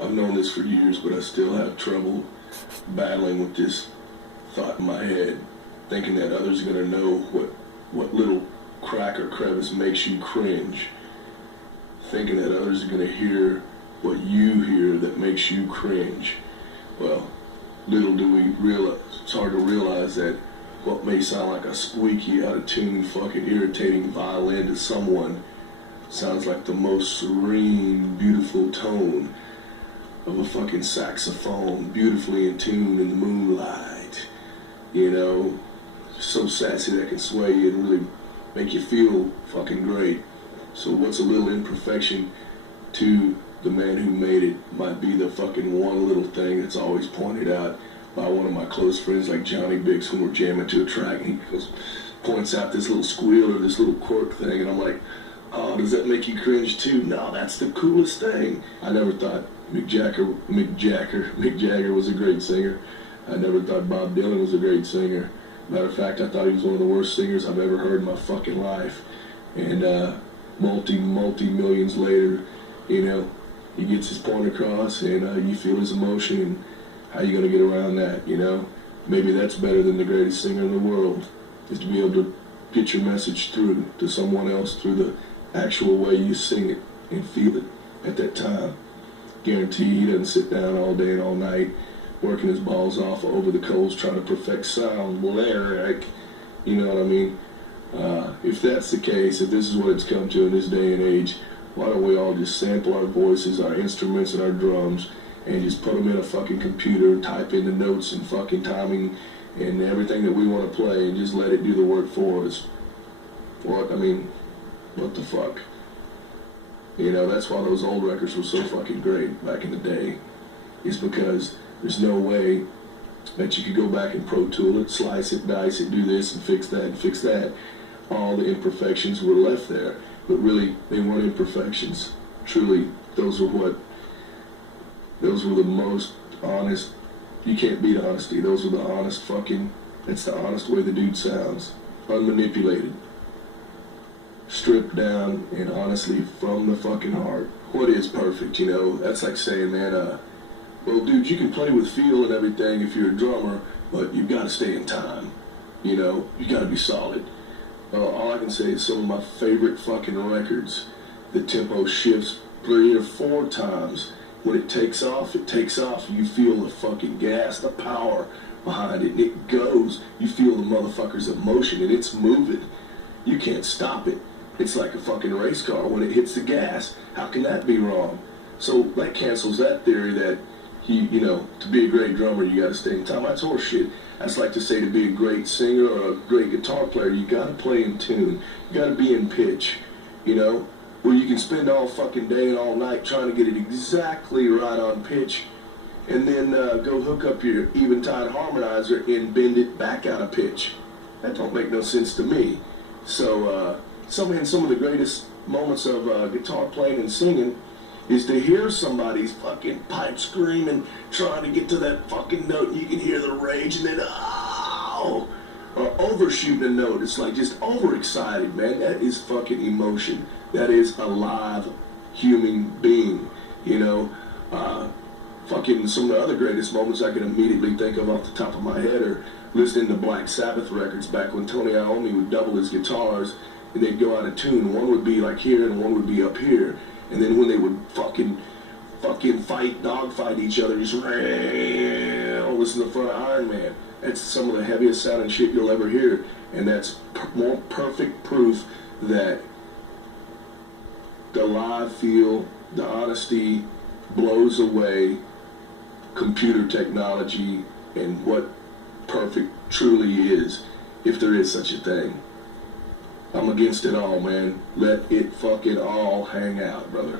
I've known this for years, but I still have trouble battling with this thought in my head, thinking that others are going to know what little crack or crevice makes you cringe, thinking that others are going to hear what you hear that makes you cringe. Well, little do we realize, it's hard to realize that what may sound like a squeaky, out-of-tune, fucking irritating violin to someone sounds like the most serene, beautiful tone of a fucking saxophone, beautifully in tune in the moonlight. You know, so sassy that can sway you and really make you feel fucking great. So what's a little imperfection to the man who made it might be the fucking one little thing that's always pointed out by one of my close friends like Johnny Biggs when we're jamming to a track, and he points out this little squeal or this little quirk thing, and I'm like, oh, does that make you cringe too? No, that's the coolest thing. I never thought Mick Jagger was a great singer. I never thought Bob Dylan was a great singer. Matter of fact, I thought he was one of the worst singers I've ever heard in my fucking life. And multi-millions later, you know, he gets his point across, and you feel his emotion, and how you gonna get around that, you know? Maybe that's better than the greatest singer in the world, is to be able to get your message through to someone else through the actual way you sing it and feel it at that time. Guarantee he doesn't sit down all day and all night working his balls off over the coals trying to perfect sound, lyric, you know what I mean? If that's the case, if this is what it's come to in this day and age, why don't we all just sample our voices, our instruments, and our drums, and just put them in a fucking computer and type in the notes and fucking timing and everything that we want to play and just let it do the work for us? What the fuck? You know, that's why those old records were so fucking great back in the day. It's because there's no way that you could go back and Pro Tool it, slice it, dice it, do this and fix that and fix that. All the imperfections were left there. But really, they weren't imperfections. Truly, those were the most honest. You can't beat honesty. Those were the honest fucking, that's the honest way the dude sounds. Unmanipulated. Stripped down and honestly from the fucking heart. What is perfect, you know? That's like saying, man, well, dude, you can play with feel and everything if you're a drummer, but you've got to stay in time. You know? You got to be solid. All I can say is some of my favorite fucking records, the tempo shifts 3 or 4 times. When it takes off, you feel the fucking gas, the power behind it, and it goes. You feel the motherfucker's emotion, and it's moving. You can't stop it. It's like a fucking race car when it hits the gas. How can that be wrong? So that cancels that theory that, you know, to be a great drummer, you gotta stay in time. That's horseshit. That's like to say to be a great singer or a great guitar player, you gotta play in tune. You gotta be in pitch, you know? Where you can spend all fucking day and all night trying to get it exactly right on pitch, and then go hook up your Eventide harmonizer and bend it back out of pitch. That don't make no sense to me. So some of the greatest moments of guitar playing and singing is to hear somebody's fucking pipe screaming, trying to get to that fucking note, and you can hear the rage, and then or overshooting a note. It's like just overexcited, man. That is fucking emotion. That is a live human being, you know. Fucking some of the other greatest moments I can immediately think of off the top of my head are listening to Black Sabbath records back when Tony Iommi would double his guitars and they'd go out of tune. One would be like here and one would be up here. And then when they would fucking fight, dogfight each other, just listen to the front of Iron Man. That's some of the heaviest sounding shit you'll ever hear. And that's more perfect proof that the live feel, the honesty blows away computer technology and what perfect truly is, if there is such a thing. I'm against it all, man. Let it fucking all hang out, brother.